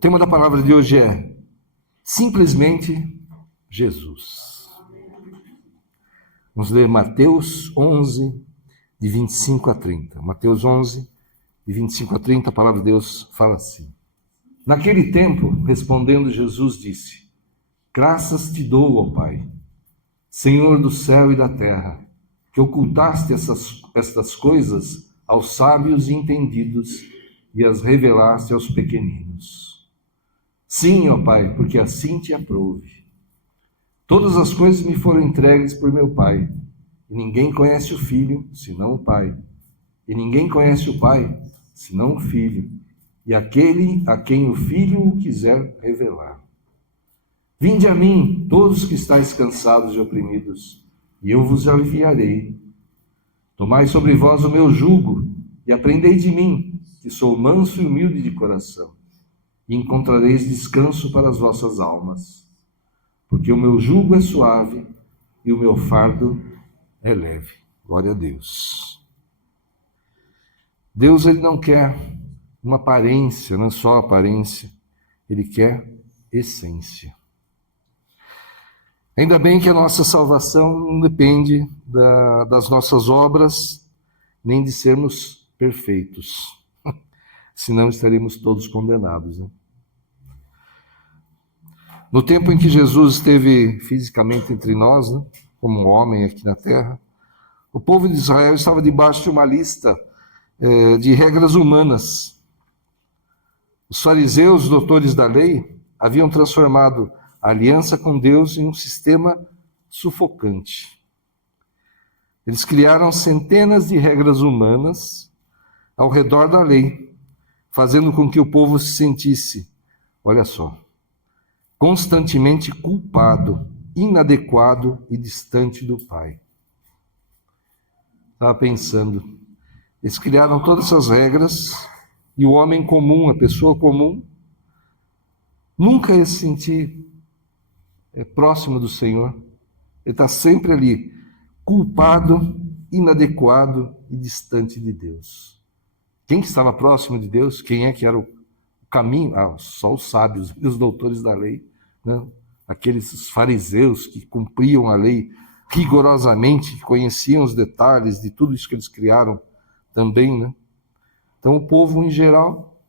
tema da palavra de hoje é simplesmente Jesus. Vamos ler Mateus 11, de 25 a 30. Mateus 11, de 25 a 30, a palavra de Deus fala assim. Naquele tempo, respondendo Jesus, disse: Graças te dou, ó Pai, Senhor do céu e da terra, que ocultaste estas coisas aos sábios e entendidos e as revelaste aos pequeninos. Sim, ó Pai, porque assim te aprouve. Todas as coisas me foram entregues por meu Pai, e ninguém conhece o Filho, senão o Pai. E ninguém conhece o Pai, senão o Filho, e aquele a quem o Filho o quiser revelar. Vinde a mim, todos que estáis cansados e oprimidos, e eu vos aliviarei. Tomai sobre vós o meu jugo, e aprendei de mim, que sou manso e humilde de coração, e encontrareis descanso para as vossas almas. Porque o meu jugo é suave, e o meu fardo é leve. Glória a Deus. Deus, Ele não quer uma aparência, não é só aparência, Ele quer essência. Ainda bem que a nossa salvação não depende das nossas obras, nem de sermos perfeitos. Senão estaríamos todos condenados, né? No tempo em que Jesus esteve fisicamente entre nós, né, como homem aqui na terra, o povo de Israel estava debaixo de uma lista de regras humanas. Os fariseus, doutores da lei, haviam transformado a aliança com Deus em um sistema sufocante. Eles criaram centenas de regras humanas ao redor da lei, fazendo com que o povo se sentisse, olha só, constantemente culpado, inadequado e distante do Pai. Estava pensando, eles criaram todas essas regras e o homem comum, a pessoa comum, nunca ia se sentir próximo do Senhor. Ele está sempre ali, culpado, inadequado e distante de Deus. Quem que estava próximo de Deus? Quem é que era o caminho? Só os sábios e os doutores da lei, né? Aqueles fariseus que cumpriam a lei rigorosamente, que conheciam os detalhes de tudo isso que eles criaram também, né? Então o povo em geral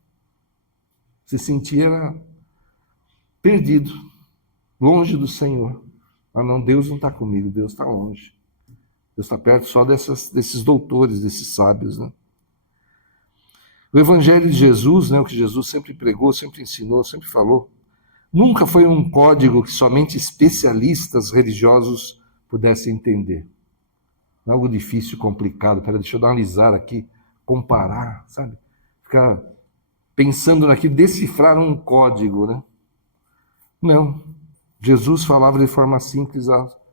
se sentia perdido, longe do Senhor. Ah não, Deus não está comigo, Deus está longe. Deus está perto só desses doutores, desses sábios, né? O Evangelho de Jesus, né, o que Jesus sempre pregou, sempre ensinou, sempre falou, nunca foi um código que somente especialistas religiosos pudessem entender. Não é algo difícil, complicado. Peraí, deixa eu dar uma alisada aqui, comparar, sabe? Ficar pensando naquilo, decifrar um código, né? Não. Jesus falava de forma simples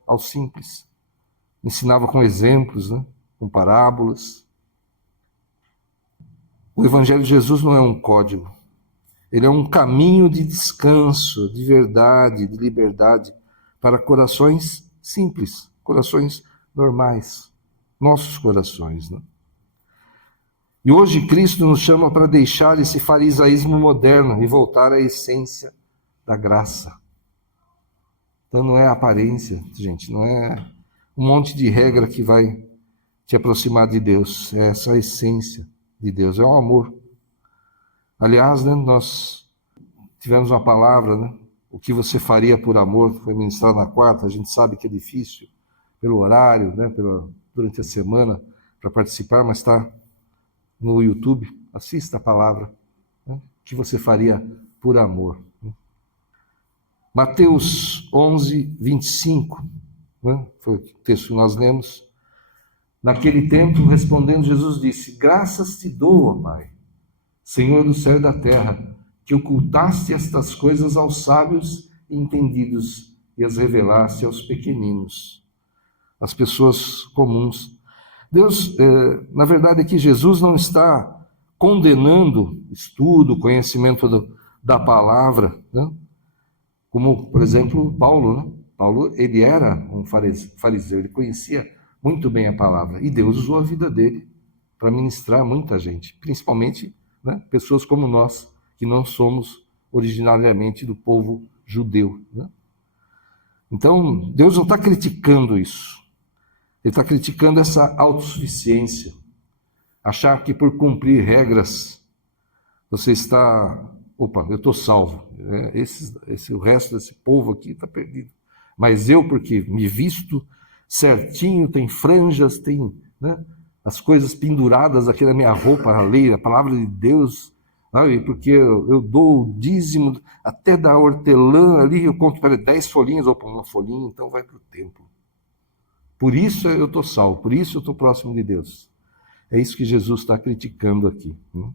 ao simples. Ensinava com exemplos, né? Com parábolas. O Evangelho de Jesus não é um código. Ele é um caminho de descanso, de verdade, de liberdade para corações simples, corações normais, nossos corações, né? E hoje Cristo nos chama para deixar esse farisaísmo moderno e voltar à essência da graça. Então não é aparência, gente, não é um monte de regra que vai te aproximar de Deus, é essa essência de Deus, é o amor. Aliás, né, nós tivemos uma palavra, né, o que você faria por amor, foi ministrado na quarta, a gente sabe que é difícil, pelo horário, né, durante a semana, para participar, mas está no YouTube, assista a palavra, né, o que você faria por amor. Mateus 11, 25, né, foi o texto que nós lemos. Naquele tempo, respondendo, Jesus disse: Graças te dou, ó Pai, Senhor do céu e da terra, que ocultaste estas coisas aos sábios e entendidos e as revelaste aos pequeninos, às pessoas comuns. Deus, na verdade, é que Jesus não está condenando estudo, conhecimento da palavra, né? Como, por exemplo, Paulo, né? Paulo, ele era um fariseu, ele conhecia muito bem a palavra, e Deus usou a vida dele para ministrar muita gente, principalmente, né, pessoas como nós, que não somos originariamente do povo judeu, né? Então, Deus não está criticando isso. Ele está criticando essa autossuficiência. Achar que por cumprir regras, você está... Opa, eu estou salvo. O resto desse povo aqui está perdido. Mas eu, porque me visto certinho, tem franjas, tem, né, as coisas penduradas aqui na minha roupa, a lei, a palavra de Deus, sabe? Porque eu dou o dízimo, até da hortelã ali, eu conto para 10 folhinhas, ou para uma folhinha, então vai para o templo. Por isso eu estou salvo, por isso eu estou próximo de Deus. É isso que Jesus está criticando aqui, né?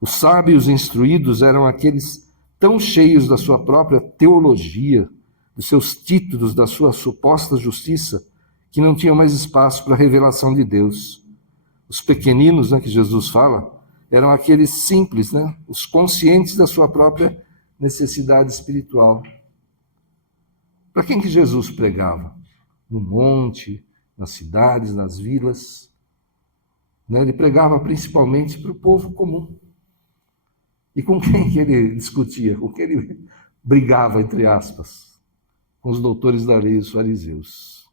Os sábios instruídos eram aqueles tão cheios da sua própria teologia, dos seus títulos, da sua suposta justiça, que não tinham mais espaço para a revelação de Deus. Os pequeninos, né, que Jesus fala, eram aqueles simples, né, os conscientes da sua própria necessidade espiritual. Para quem que Jesus pregava? No monte, nas cidades, nas vilas, né? Ele pregava principalmente para o povo comum. E com quem que ele discutia? Com quem ele brigava, entre aspas? Com os doutores da lei, os fariseus.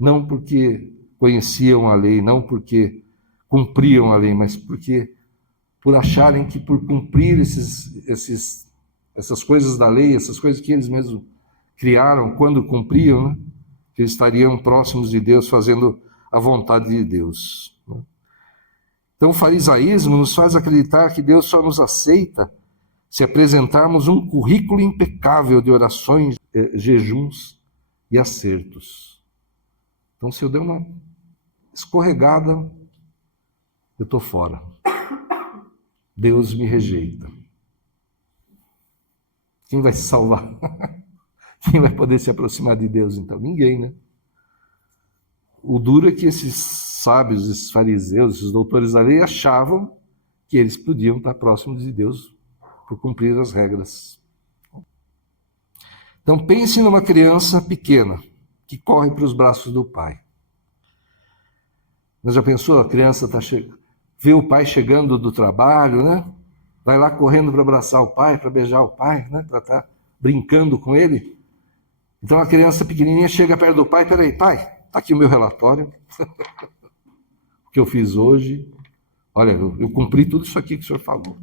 Não porque conheciam a lei, não porque cumpriam a lei, mas porque por acharem que por cumprir essas coisas da lei, essas coisas que eles mesmos criaram quando cumpriam, né, que eles estariam próximos de Deus, fazendo a vontade de Deus. Então o farisaísmo nos faz acreditar que Deus só nos aceita se apresentarmos um currículo impecável de orações, jejuns e acertos. Então, se eu der uma escorregada, eu estou fora. Deus me rejeita. Quem vai se salvar? Quem vai poder se aproximar de Deus, então? Ninguém, né? O duro é que esses sábios, esses fariseus, esses doutores da lei achavam que eles podiam estar próximos de Deus por cumprir as regras. Então pense numa criança pequena que corre para os braços do pai. Mas já pensou? A criança vê o pai chegando do trabalho, né? Vai lá correndo para abraçar o pai, para beijar o pai, né? Para estar brincando com ele. Então a criança pequenininha chega perto do pai, peraí, pai, está aqui o meu relatório, o que eu fiz hoje. Olha, eu cumpri tudo isso aqui que o senhor falou.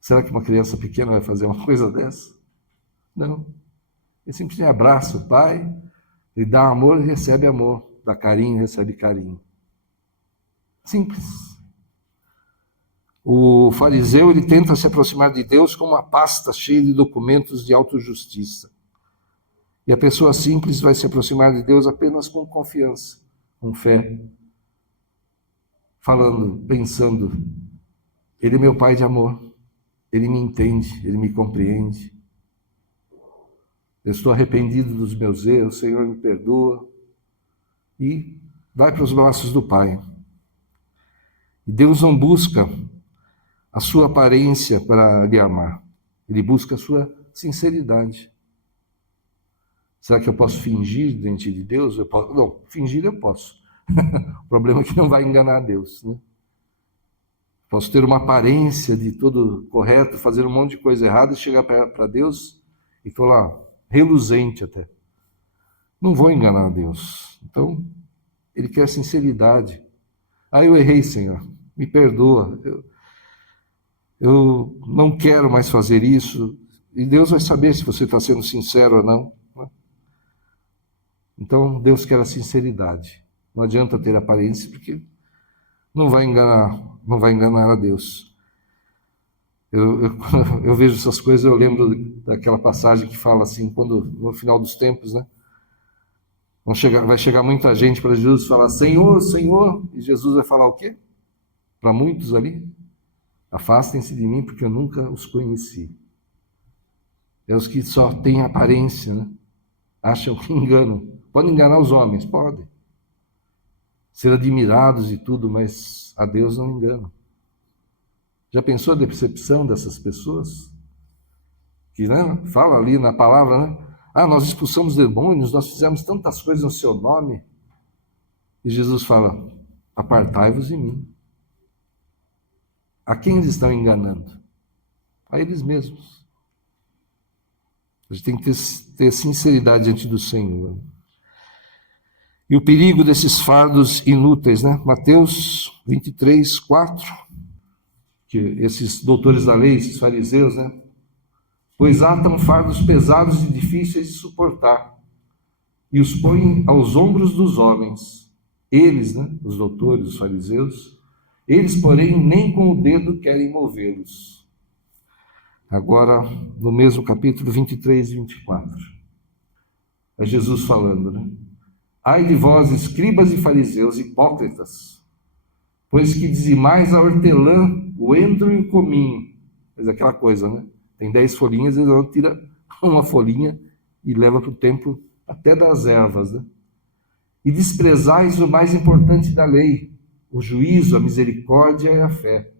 Será que uma criança pequena vai fazer uma coisa dessa? Não. Ele simplesmente abraça o pai, ele dá amor e recebe amor, dá carinho e recebe carinho. Simples. O fariseu, ele tenta se aproximar de Deus com uma pasta cheia de documentos de autojustiça. E a pessoa simples vai se aproximar de Deus apenas com confiança, com fé, falando, pensando, ele é meu pai de amor, ele me entende, ele me compreende. Eu estou arrependido dos meus erros, o Senhor me perdoa. E vai para os braços do Pai. E Deus não busca a sua aparência para lhe amar. Ele busca a sua sinceridade. Será que eu posso fingir diante de Deus? Eu posso... Não, fingir eu posso. O problema é que não vai enganar Deus, né? Posso ter uma aparência de tudo correto, fazer um monte de coisa errada e chegar para Deus e estou lá, reluzente até. Não vou enganar Deus. Então, ele quer sinceridade. Ah, eu errei, Senhor, me perdoa. Eu não quero mais fazer isso. E Deus vai saber se você está sendo sincero ou não. Então, Deus quer a sinceridade. Não adianta ter aparência, porque não vai enganar a Deus. Eu vejo essas coisas, eu lembro daquela passagem que fala assim, quando no final dos tempos, né? Vai chegar muita gente para Jesus e falar, Senhor, Senhor, e Jesus vai falar o quê? Para muitos ali, afastem-se de mim, porque eu nunca os conheci. É os que só têm aparência, né? Acham que enganam. Podem enganar os homens, podem. Ser admirados e tudo, mas a Deus não enganam. Já pensou a decepção dessas pessoas? Que, né, fala ali na palavra, né? Ah, nós expulsamos demônios, nós fizemos tantas coisas no seu nome. E Jesus fala, apartai-vos de mim. A quem eles estão enganando? a eles mesmos. A gente tem que ter sinceridade diante do Senhor. E o perigo desses fardos inúteis, né? Mateus 23, 4, que esses doutores da lei, esses fariseus, né? Pois atam fardos pesados e difíceis de suportar, e os põem aos ombros dos homens. Eles, né? Os doutores, os fariseus, eles, porém, nem com o dedo querem movê-los. Agora, no mesmo capítulo 23 e 24, é Jesus falando, né? Ai de vós, escribas e fariseus, hipócritas, pois que dizimais a hortelã, o endro e o cominho. Mas aquela coisa, né? Tem 10 folhinhas, eles vão tirar uma folhinha e leva para o templo até das ervas, né? E desprezais o mais importante da lei, o juízo, a misericórdia e a fé.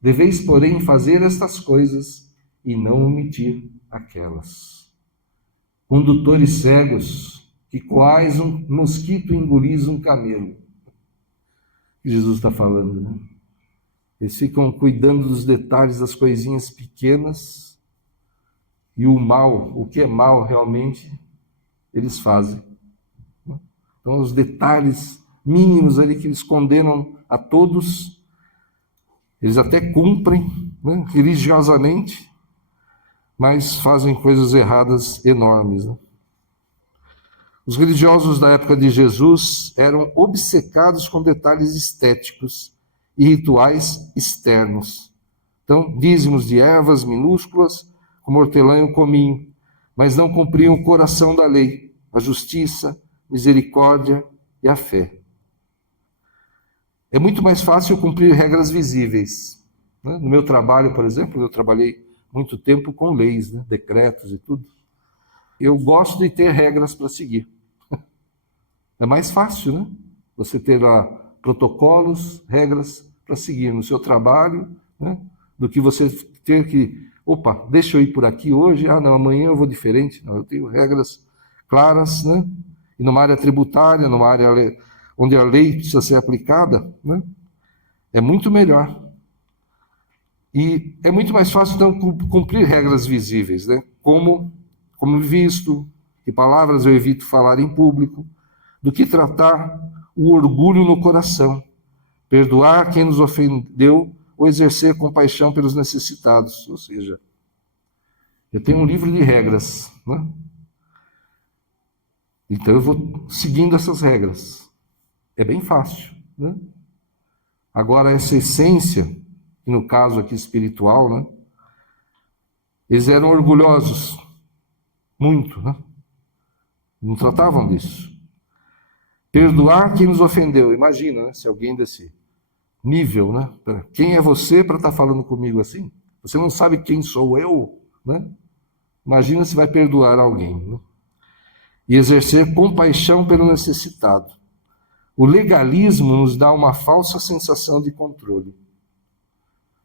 Deveis, porém, fazer estas coisas e não omitir aquelas. Condutores cegos, que quais um mosquito engolis um camelo. Jesus está falando, né? Eles ficam cuidando dos detalhes, das coisinhas pequenas, e o mal, o que é mal realmente, eles fazem. Então, os detalhes mínimos ali que eles condenam a todos, eles até cumprem, né, religiosamente, mas fazem coisas erradas enormes, né? Os religiosos da época de Jesus eram obcecados com detalhes estéticos e rituais externos. Então, dízimos de ervas minúsculas, como hortelã e o cominho, mas não cumpriam o coração da lei, a justiça, misericórdia e a fé. É muito mais fácil cumprir regras visíveis, né? No meu trabalho, por exemplo, eu trabalhei muito tempo com leis, né? Decretos e tudo. Eu gosto de ter regras para seguir. É mais fácil, né? Você ter lá protocolos, regras para seguir no seu trabalho, né? Do que você ter que, opa, deixa eu ir por aqui hoje, não, amanhã eu vou diferente. Não, eu tenho regras claras, né? E numa área tributária, numa área onde a lei precisa ser aplicada, né? É muito melhor. E é muito mais fácil, então, cumprir regras visíveis, né? Como visto, que palavras eu evito falar em público, do que tratar o orgulho no coração, perdoar quem nos ofendeu ou exercer compaixão pelos necessitados. Ou seja, eu tenho um livro de regras, né? Então eu vou seguindo essas regras. É bem fácil, né? Agora, essa essência, que no caso aqui espiritual, né? Eles eram orgulhosos, muito, né? Não tratavam disso. Perdoar quem nos ofendeu. Imagina, né, se alguém desse nível, né? Quem é você para estar falando comigo assim? Você não sabe quem sou eu, né? Imagina se vai perdoar alguém, né? E exercer compaixão pelo necessitado. O legalismo nos dá uma falsa sensação de controle.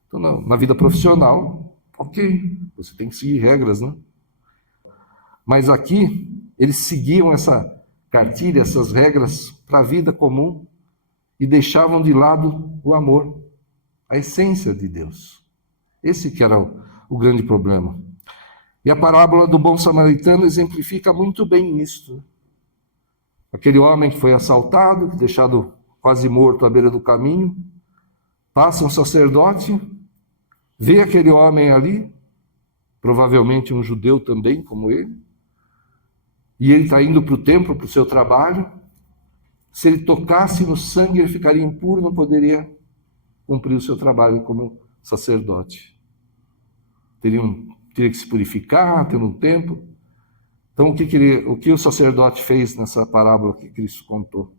Então, na vida profissional, ok, você tem que seguir regras, né? Mas aqui, eles seguiam essa cartilha, essas regras para a vida comum e deixavam de lado o amor, a essência de Deus. Esse que era o grande problema. E a parábola do bom samaritano exemplifica muito bem isso. Aquele homem que foi assaltado, deixado quase morto à beira do caminho, passa um sacerdote, vê aquele homem ali, provavelmente um judeu também, como ele, e ele está indo para o templo, para o seu trabalho. Se ele tocasse no sangue, ele ficaria impuro, não poderia cumprir o seu trabalho como sacerdote. Teria que se purificar, ter um tempo. Então, o que o sacerdote fez nessa parábola que Cristo contou?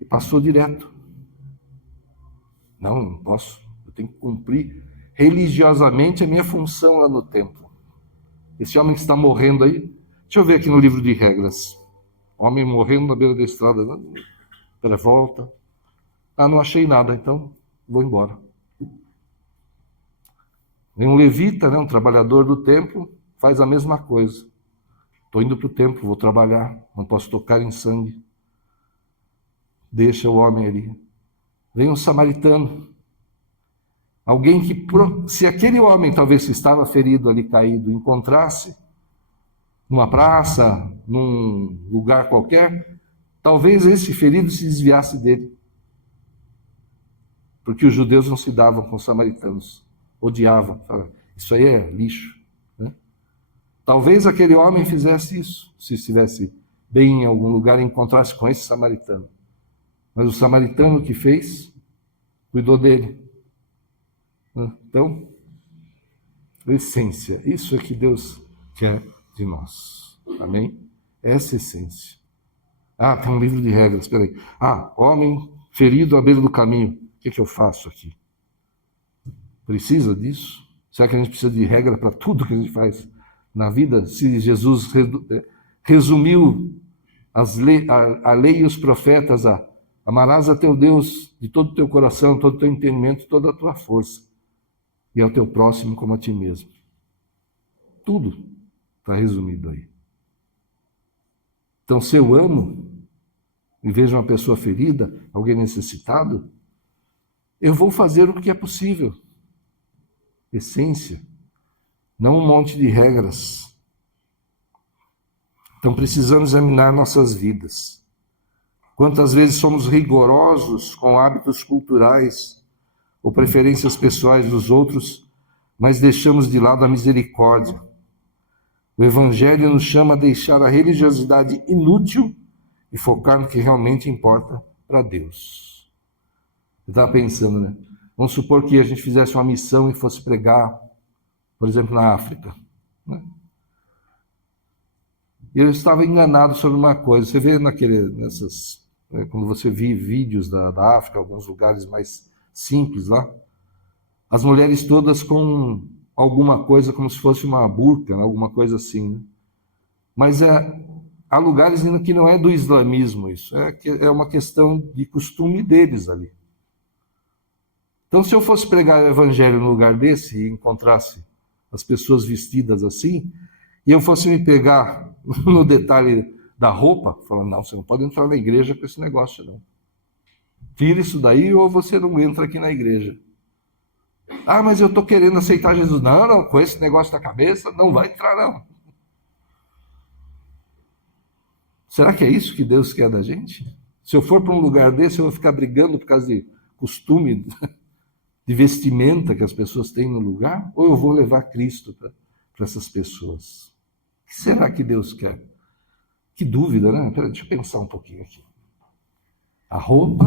Ele passou direto. Não posso. Eu tenho que cumprir religiosamente a minha função lá no templo. Esse homem que está morrendo aí, deixa eu ver aqui no livro de regras. Homem morrendo na beira da estrada. Pera, volta. Não achei nada, então vou embora. Um levita, né, um trabalhador do templo, faz a mesma coisa. Estou indo para o templo, vou trabalhar, não posso tocar em sangue. Deixa o homem ali. Vem um samaritano. Alguém que, se aquele homem, talvez que estava ferido ali, caído, encontrasse numa praça, num lugar qualquer, talvez esse ferido se desviasse dele. Porque os judeus não se davam com os samaritanos, odiavam, falavam, isso aí é lixo, né? Talvez aquele homem fizesse isso, se estivesse bem em algum lugar e encontrasse com esse samaritano. Mas o samaritano que fez, cuidou dele. Então, essência, isso é que Deus quer de nós. Amém? Essa essência. Ah, tem um livro de regras, espera aí. Ah, homem ferido à beira do caminho. O que eu faço aqui? Precisa disso? Será que a gente precisa de regra para tudo que a gente faz na vida? Se Jesus resumiu a lei e os profetas a amarás a teu Deus de todo o teu coração, todo o teu entendimento, toda a tua força, e ao teu próximo como a ti mesmo. Tudo está resumido aí. Então, se eu amo e vejo uma pessoa ferida, alguém necessitado, eu vou fazer o que é possível. Essência, não um monte de regras. Então, precisamos examinar nossas vidas. Quantas vezes somos rigorosos com hábitos culturais ou preferências pessoais dos outros, mas deixamos de lado a misericórdia. O Evangelho nos chama a deixar a religiosidade inútil e focar no que realmente importa para Deus. Eu estava pensando, né? Vamos supor que a gente fizesse uma missão e fosse pregar, por exemplo, na África, né? E eu estava enganado sobre uma coisa. Você vê quando você vê vídeos da África, alguns lugares mais simples lá, as mulheres todas com alguma coisa como se fosse uma burca, alguma coisa assim, né? Mas há lugares ainda que não é do islamismo isso, é uma questão de costume deles ali. Então, se eu fosse pregar o evangelho no lugar desse e encontrasse as pessoas vestidas assim, e eu fosse me pegar no detalhe da roupa, falando, não, você não pode entrar na igreja com esse negócio, não. Tira isso daí ou você não entra aqui na igreja. Ah, mas eu estou querendo aceitar Jesus. Não, com esse negócio na cabeça, não vai entrar, não. Será que é isso que Deus quer da gente? Se eu for para um lugar desse, eu vou ficar brigando por causa de costume, de vestimenta que as pessoas têm no lugar? Ou eu vou levar Cristo para essas pessoas? O que será que Deus quer? Que dúvida, né? Deixa eu pensar um pouquinho aqui. A roupa,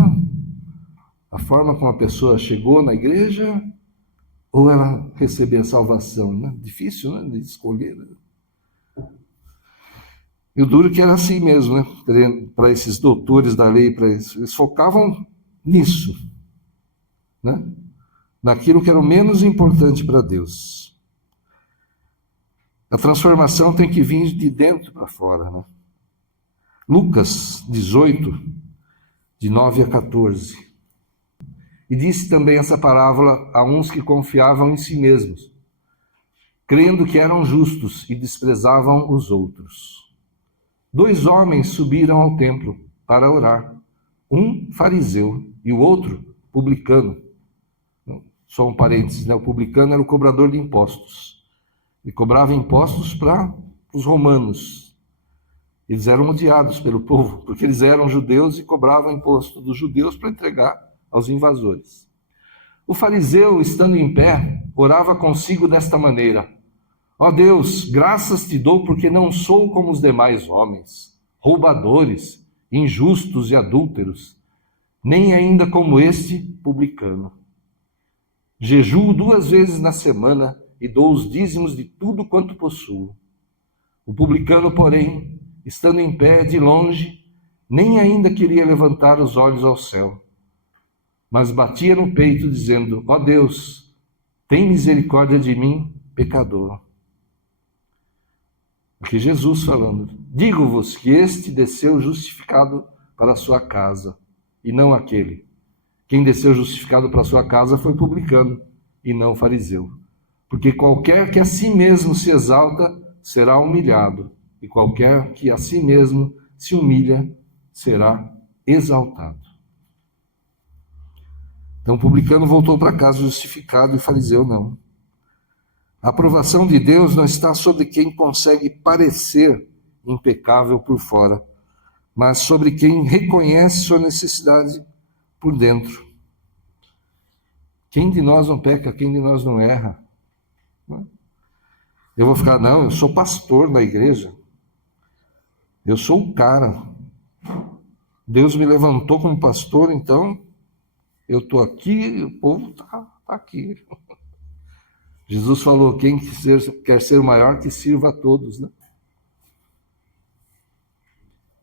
a forma como a pessoa chegou na igreja, ou ela receber a salvação, né? Difícil, né? De escolher. Né? E o duro que era assim mesmo, né? Para esses doutores da lei, eles focavam nisso, né? Naquilo que era o menos importante para Deus. A transformação tem que vir de dentro para fora, né? Lucas 18, de 9 a 14. E disse também essa parábola a uns que confiavam em si mesmos, crendo que eram justos e desprezavam os outros. 2 homens subiram ao templo para orar, um fariseu e o outro publicano. Só um parênteses, né? O publicano era o cobrador de impostos. Ele cobrava impostos para os romanos. Eles eram odiados pelo povo, porque eles eram judeus e cobravam imposto dos judeus para entregar aos invasores. O fariseu, estando em pé, orava consigo desta maneira: ó Deus, graças te dou porque não sou como os demais homens, roubadores, injustos e adúlteros, nem ainda como este publicano. Jejuo 2 vezes na semana e dou os dízimos de tudo quanto possuo. O publicano, porém, estando em pé de longe, nem ainda queria levantar os olhos ao céu, mas batia no peito, dizendo: ó Deus, tem misericórdia de mim, pecador. Porque Jesus falando: digo-vos que este desceu justificado para a sua casa, e não aquele. Quem desceu justificado para a sua casa foi publicano, e não fariseu. Porque qualquer que a si mesmo se exalta, será humilhado, e qualquer que a si mesmo se humilha, será exaltado. Então o publicano voltou para casa justificado e o fariseu não. A aprovação de Deus não está sobre quem consegue parecer impecável por fora, mas sobre quem reconhece sua necessidade por dentro. Quem de nós não peca? Quem de nós não erra? Eu vou ficar, não, eu sou pastor na igreja. Eu sou o cara. Deus me levantou como pastor, então eu estou aqui, o povo está aqui. Jesus falou, quem quer ser o maior, que sirva a todos, né?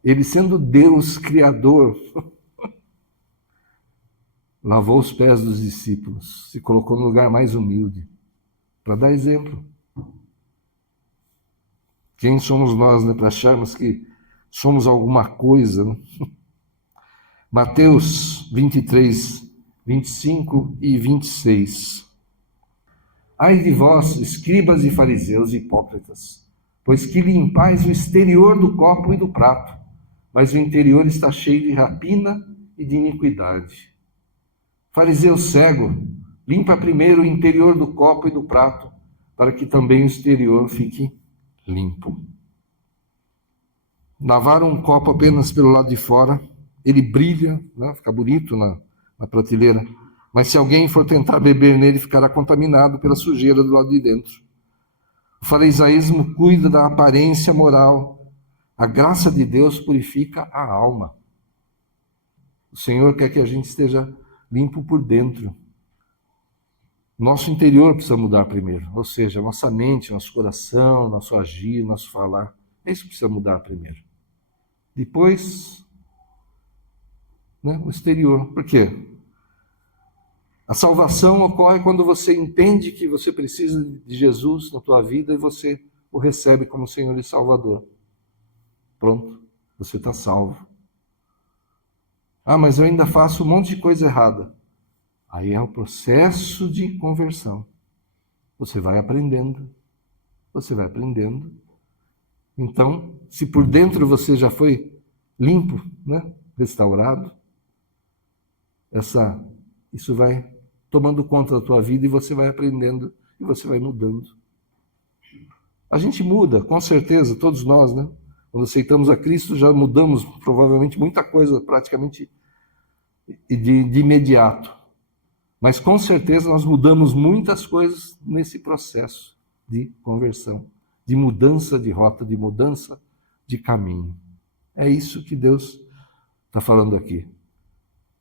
Ele sendo Deus criador, lavou os pés dos discípulos, se colocou no lugar mais humilde, para dar exemplo. Quem somos nós, né, para acharmos que somos alguma coisa, né? Mateus 23, 25 e 26. Ai de vós, escribas e fariseus hipócritas, pois que limpais o exterior do copo e do prato, mas o interior está cheio de rapina e de iniquidade. Fariseu cego, limpa primeiro o interior do copo e do prato, para que também o exterior fique limpo. Lavar um copo apenas pelo lado de fora, ele brilha, né? Fica bonito na prateleira, mas se alguém for tentar beber nele, ficará contaminado pela sujeira do lado de dentro. O farisaísmo cuida da aparência moral, a graça de Deus purifica a alma. O Senhor quer que a gente esteja limpo por dentro. Nosso interior precisa mudar primeiro, ou seja, nossa mente, nosso coração, nosso agir, nosso falar. É isso que precisa mudar primeiro. Depois, né, o exterior. Por quê? A salvação ocorre quando você entende que você precisa de Jesus na tua vida e você o recebe como Senhor e Salvador. Pronto, você está salvo. Ah, mas eu ainda faço um monte de coisa errada. Aí é o processo de conversão. Você vai aprendendo. Você vai aprendendo. Então, se por dentro você já foi limpo, né, restaurado, isso vai tomando conta da tua vida e você vai aprendendo e você vai mudando. A gente muda, com certeza, todos nós, né? Quando aceitamos a Cristo, já mudamos provavelmente muita coisa, praticamente de imediato. Mas com certeza nós mudamos muitas coisas nesse processo de conversão, de mudança de rota, de mudança de caminho. É isso que Deus está falando aqui.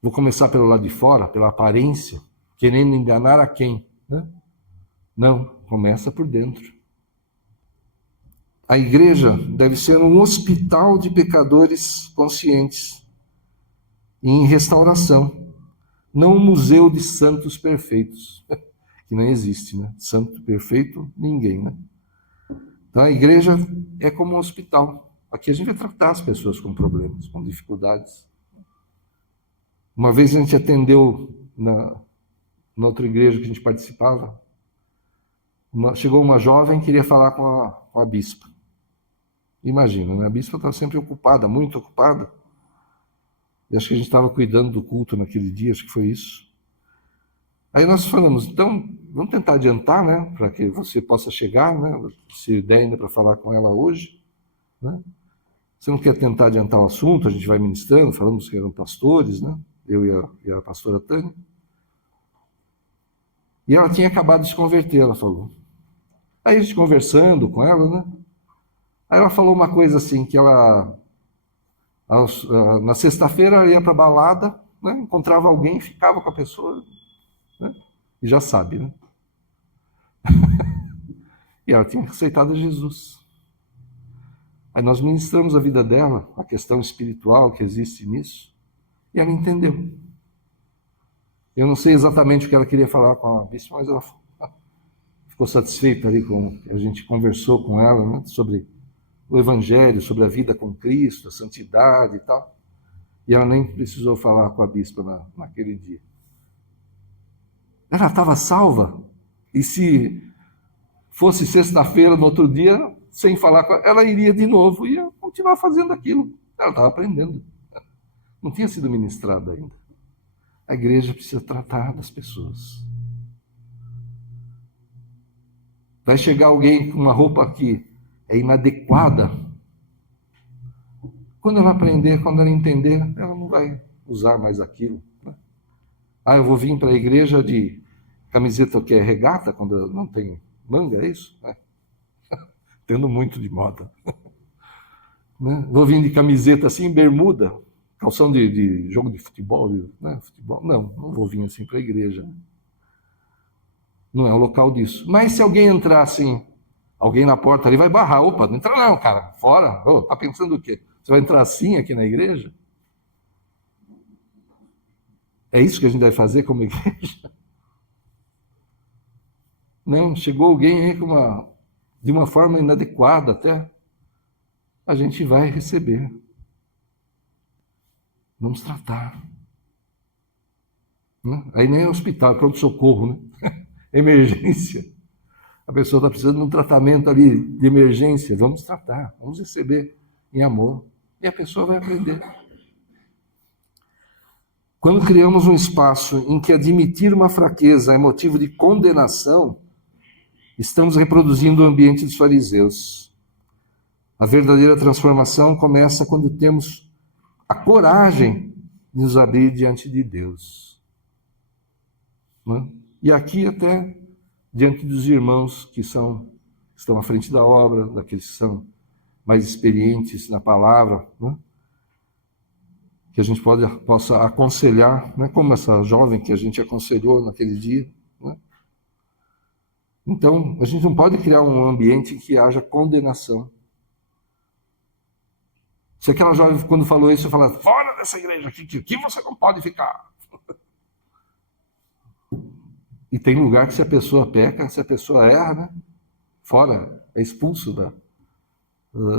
Vou começar pelo lado de fora, pela aparência, querendo enganar a quem? Né? Não, começa por dentro. A igreja deve ser um hospital de pecadores conscientes e em restauração, não um museu de santos perfeitos, que não existe, né? Santo perfeito, ninguém, né? Então a igreja é como um hospital. Aqui a gente vai tratar as pessoas com problemas, com dificuldades. Uma vez a gente atendeu na outra igreja que a gente participava, chegou uma jovem que queria falar com a bispa. Imagina, né? A bispa estava sempre ocupada, muito ocupada. E acho que a gente estava cuidando do culto naquele dia, acho que foi isso. Aí nós falamos, então, vamos tentar adiantar, né? Para que você possa chegar, né? Se der ainda para falar com ela hoje, né? Você não quer tentar adiantar o assunto, a gente vai ministrando, falamos que eram pastores, né? Eu e a pastora Tânia. E ela tinha acabado de se converter, ela falou. Aí a gente conversando com ela, né? Aí ela falou uma coisa assim, que ela, na sexta-feira, ia para a balada, né? Encontrava alguém, ficava com a pessoa, né? E já sabe, né? E ela tinha aceitado Jesus. Aí nós ministramos a vida dela, a questão espiritual que existe nisso, e ela entendeu. Eu não sei exatamente o que ela queria falar com a bispa, mas ela ficou satisfeita ali com a gente conversou com ela, né, sobre o Evangelho, sobre a vida com Cristo, a santidade e tal. E ela nem precisou falar com a bispa naquele dia. Ela estava salva. E se fosse sexta-feira, no outro dia, sem falar com ela iria de novo e ia continuar fazendo aquilo. Ela estava aprendendo. Não tinha sido ministrada ainda. A igreja precisa tratar das pessoas. Vai chegar alguém com uma roupa que é inadequada. Quando ela aprender, quando ela entender, ela não vai usar mais aquilo. Né? Ah, eu vou vir para a igreja de camiseta que é regata, quando não tem manga, é isso? É. Tendo muito de moda. Né? Vou vir de camiseta assim, bermuda, calção de jogo de futebol, né? Futebol. Não vou vir assim para a igreja. Não é o local disso. Mas se alguém entrar assim, alguém na porta ali vai barrar. Opa, não entra não, cara, fora. Oh, tá pensando o quê? Você vai entrar assim aqui na igreja? É isso que a gente vai fazer como igreja? Não, chegou alguém aí de uma forma inadequada até, a gente vai receber. Vamos tratar. Né? Aí nem é hospital, é pronto-socorro, né? Emergência. A pessoa está precisando de um tratamento ali de emergência. Vamos tratar, vamos receber em amor. E a pessoa vai aprender. Quando criamos um espaço em que admitir uma fraqueza é motivo de condenação, estamos reproduzindo o ambiente dos fariseus. A verdadeira transformação começa quando temos a coragem de nos abrir diante de Deus. Né? E aqui até diante dos irmãos que estão à frente da obra, daqueles que são mais experientes na palavra, né? Que a gente possa aconselhar, né? Como essa jovem que a gente aconselhou naquele dia. Né? Então, a gente não pode criar um ambiente em que haja condenação. Se aquela jovem, quando falou isso, falava, fora dessa igreja, aqui você não pode ficar. E tem lugar que se a pessoa peca, se a pessoa erra, né? Fora, é expulso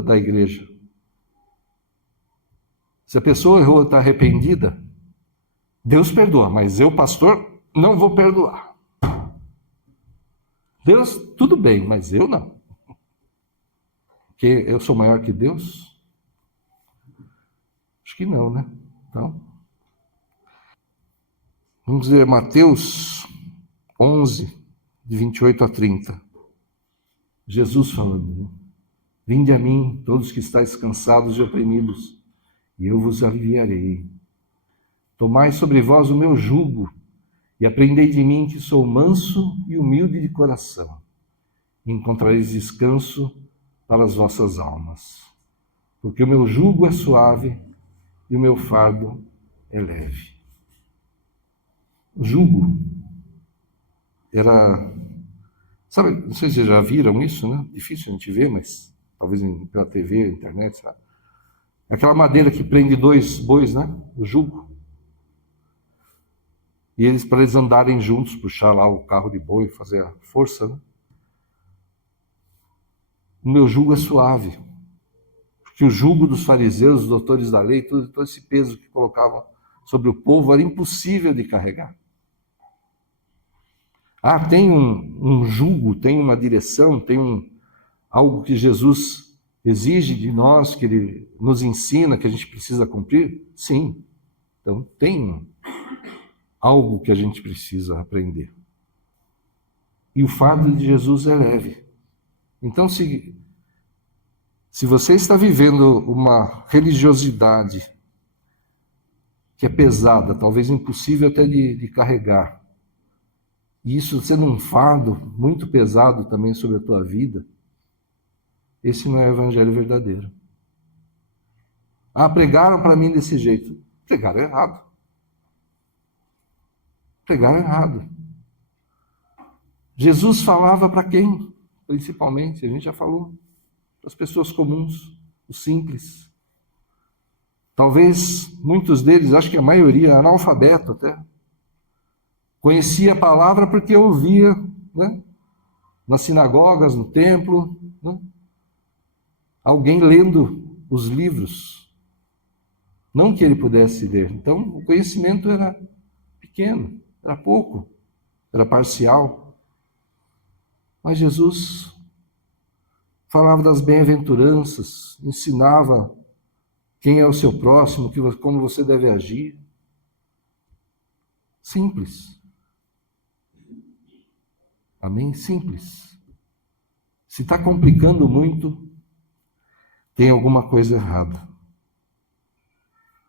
da igreja. Se a pessoa errou e está arrependida, Deus perdoa, mas eu, pastor, não vou perdoar. Deus, tudo bem, mas eu não. Porque eu sou maior que Deus? Acho que não, né? Então, vamos ler Mateus 11, de 28 a 30. Jesus falando, vinde a mim, todos que estáis cansados e oprimidos, e eu vos aliviarei. Tomai sobre vós o meu jugo, e aprendei de mim que sou manso e humilde de coração, e encontrareis descanso para as vossas almas. Porque o meu jugo é suave e o meu fardo é leve. O jugo era... Sabe, não sei se vocês já viram isso, né? Difícil a gente ver, mas talvez pela TV, internet, sabe? Aquela madeira que prende dois bois, né? O jugo. E eles, para eles andarem juntos, puxar lá o carro de boi, fazer a força, né? O meu jugo é suave. Porque o jugo dos fariseus, dos doutores da lei, todo esse peso que colocavam sobre o povo era impossível de carregar. Ah, tem um jugo, tem uma direção, tem algo que Jesus exige de nós, que Ele nos ensina, que a gente precisa cumprir? Sim. Então, tem algo que a gente precisa aprender. E o fardo de Jesus é leve. Então, se você está vivendo uma religiosidade que é pesada, talvez impossível até de carregar, e isso sendo um fardo muito pesado também sobre a tua vida, esse não é o evangelho verdadeiro. Ah, pregaram para mim desse jeito. Pregaram errado. Pregaram errado. Jesus falava para quem? Principalmente, a gente já falou, para as pessoas comuns, os simples. Talvez muitos deles, acho que a maioria, analfabeto até, conhecia a palavra porque ouvia, né? Nas sinagogas, no templo, né? Alguém lendo os livros. Não que ele pudesse ler. Então, o conhecimento era pequeno, era pouco, era parcial. Mas Jesus falava das bem-aventuranças, ensinava quem é o seu próximo, como você deve agir. Simples. Amém? Simples. Se está complicando muito, tem alguma coisa errada.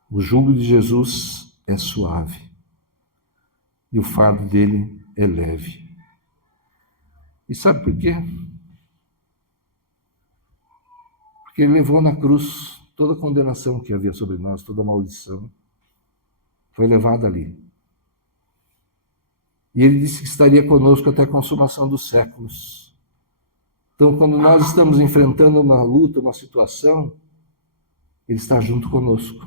O jugo de Jesus é suave e o fardo dele é leve. E sabe por quê? Porque ele levou na cruz toda a condenação que havia sobre nós, toda a maldição, foi levada ali. E ele disse que estaria conosco até a consumação dos séculos. Então, quando nós estamos enfrentando uma luta, uma situação, ele está junto conosco.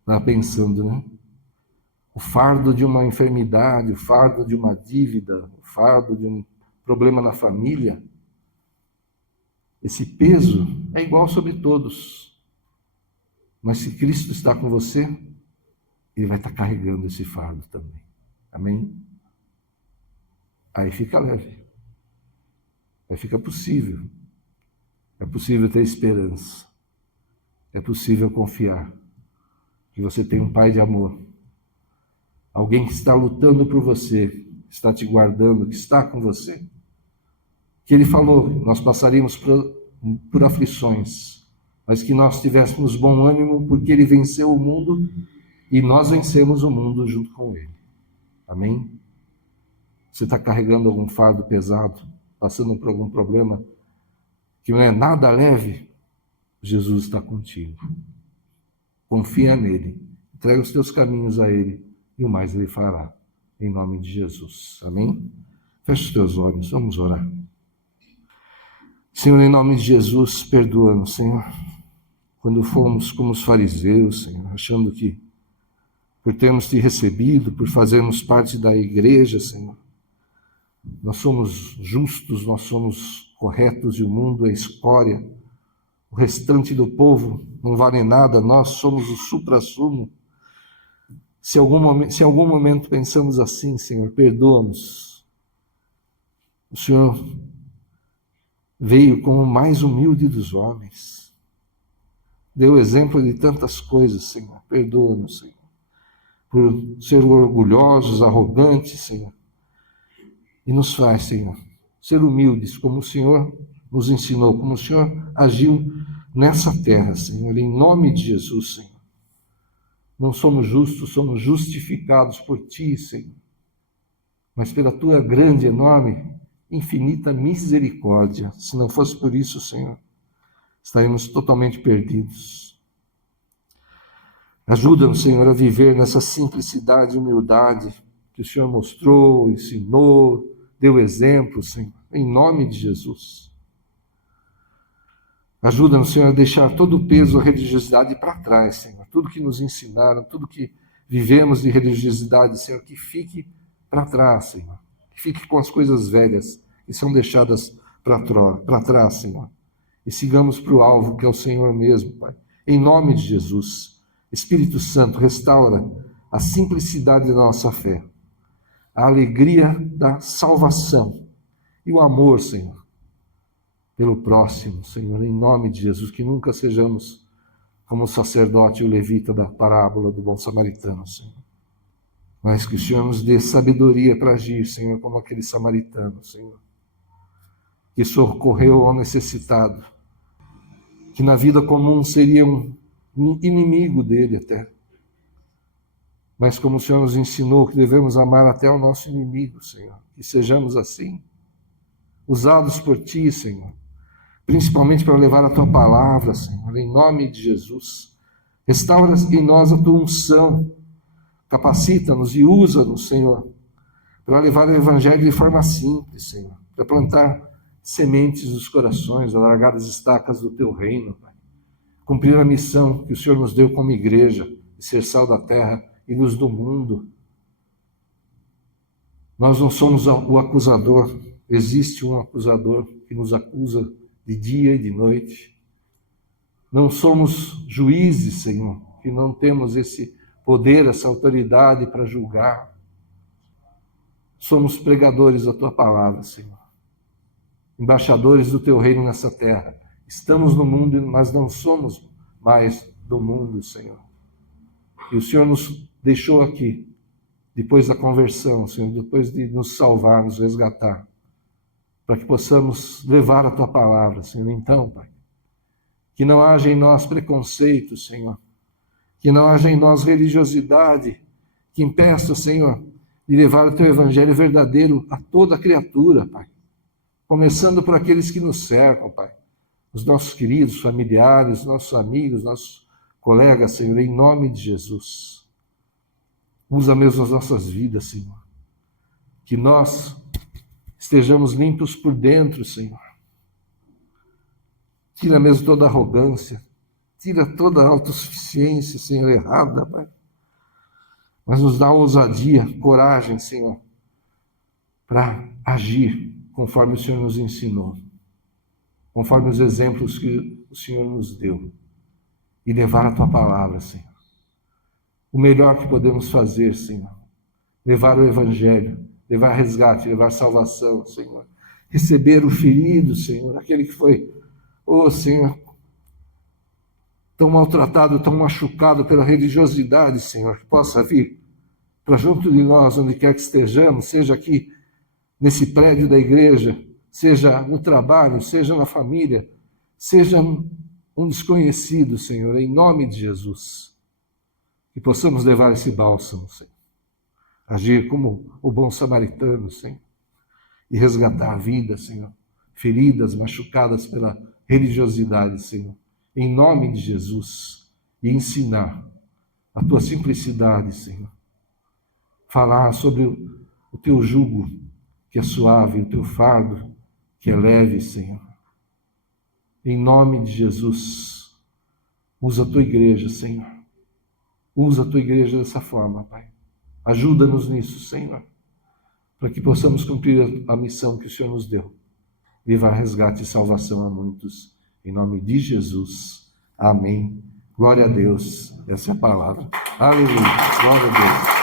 Está pensando, né? O fardo de uma enfermidade, o fardo de uma dívida, o fardo de um problema na família, esse peso é igual sobre todos. Mas se Cristo está com você, ele vai estar carregando esse fardo também. Amém? Aí fica leve. Aí fica possível. É possível ter esperança. É possível confiar que você tem um Pai de amor. Alguém que está lutando por você, está te guardando, que está com você. Que ele falou, nós passaríamos por aflições, mas que nós tivéssemos bom ânimo, porque ele venceu o mundo e nós vencemos o mundo junto com ele. Amém? Você está carregando algum fardo pesado, passando por algum problema que não é nada leve? Jesus está contigo. Confia nele, entrega os teus caminhos a ele e o mais ele fará, em nome de Jesus. Amém? Feche os teus olhos, vamos orar. Senhor, em nome de Jesus, perdoa-nos, Senhor, quando fomos como os fariseus, Senhor, achando que por termos te recebido, por fazermos parte da igreja, Senhor, nós somos justos, nós somos corretos e o mundo é escória, o restante do povo não vale nada, nós somos o suprassumo. Se em algum momento pensamos assim, Senhor, perdoa-nos. O Senhor veio como o mais humilde dos homens. Deu exemplo de tantas coisas, Senhor. Perdoa-nos, Senhor, por ser orgulhosos, arrogantes, Senhor. E nos faz, Senhor, ser humildes, como o Senhor nos ensinou, como o Senhor agiu nessa terra, Senhor, em nome de Jesus, Senhor. Não somos justos, somos justificados por Ti, Senhor. Mas pela Tua grande, enorme, infinita misericórdia. Se não fosse por isso, Senhor, estaríamos totalmente perdidos. Ajuda-nos, Senhor, a viver nessa simplicidade e humildade que o Senhor mostrou, ensinou, deu exemplo, Senhor, em nome de Jesus. Ajuda-nos, Senhor, a deixar todo o peso da religiosidade para trás, Senhor. Tudo que nos ensinaram, tudo que vivemos de religiosidade, Senhor, que fique para trás, Senhor. Que fique com as coisas velhas que são deixadas para trás, Senhor. E sigamos para o alvo, que é o Senhor mesmo, Pai. Em nome de Jesus. Espírito Santo, restaura a simplicidade da nossa fé, a alegria da salvação e o amor, Senhor, pelo próximo, Senhor, em nome de Jesus, que nunca sejamos como o sacerdote e o levita da parábola do bom samaritano, Senhor. Mas que o Senhor nos dê sabedoria para agir, Senhor, como aquele samaritano, Senhor, que socorreu ao necessitado, que na vida comum seria um inimigo dele até. Mas como o Senhor nos ensinou que devemos amar até o nosso inimigo, Senhor, que sejamos assim, usados por Ti, Senhor, principalmente para levar a Tua palavra, Senhor, em nome de Jesus. Restaura em nós a Tua unção, capacita-nos e usa-nos, Senhor, para levar o Evangelho de forma simples, Senhor, para plantar sementes nos corações, alargar as estacas do Teu reino, Pai. Cumprir a missão que o Senhor nos deu como igreja, de ser sal da terra e luz do mundo. Nós não somos o acusador, existe um acusador que nos acusa de dia e de noite. Não somos juízes, Senhor, que não temos esse poder, essa autoridade para julgar. Somos pregadores da Tua palavra, Senhor. Embaixadores do Teu reino nessa terra. Estamos no mundo, mas não somos mais do mundo, Senhor. E o Senhor nos deixou aqui, depois da conversão, Senhor, depois de nos salvar, nos resgatar, para que possamos levar a Tua palavra, Senhor. Então, Pai, que não haja em nós preconceito, Senhor, que não haja em nós religiosidade que impeça, Senhor, de levar o Teu Evangelho verdadeiro a toda criatura, Pai. Começando por aqueles que nos cercam, Pai. Os nossos queridos familiares, nossos amigos, nossos colegas, Senhor, em nome de Jesus. Usa mesmo as nossas vidas, Senhor. Que nós estejamos limpos por dentro, Senhor. Tira mesmo toda a arrogância, tira toda a autossuficiência, Senhor, errada, Pai. Mas nos dá ousadia, coragem, Senhor, para agir conforme o Senhor nos ensinou, conforme os exemplos que o Senhor nos deu, e levar a Tua palavra, Senhor. O melhor que podemos fazer, Senhor, levar o Evangelho, levar resgate, levar salvação, Senhor. Receber o ferido, Senhor, aquele que foi, Senhor, tão maltratado, tão machucado pela religiosidade, Senhor, que possa vir para junto de nós, onde quer que estejamos, seja aqui nesse prédio da igreja, seja no trabalho, seja na família, seja um desconhecido, Senhor, em nome de Jesus. Que possamos levar esse bálsamo, Senhor. Agir como o bom samaritano, Senhor. E resgatar a vida, Senhor. Feridas, machucadas pela religiosidade, Senhor. Em nome de Jesus. E ensinar a Tua simplicidade, Senhor. Falar sobre o Teu jugo, que é suave, o Teu fardo, que é leve, Senhor. Em nome de Jesus. Usa a Tua igreja, Senhor. Usa a Tua igreja dessa forma, Pai. Ajuda-nos nisso, Senhor, para que possamos cumprir a missão que o Senhor nos deu. Levar resgate e salvação a muitos. Em nome de Jesus. Amém. Glória a Deus. Essa é a palavra. Aleluia. Glória a Deus.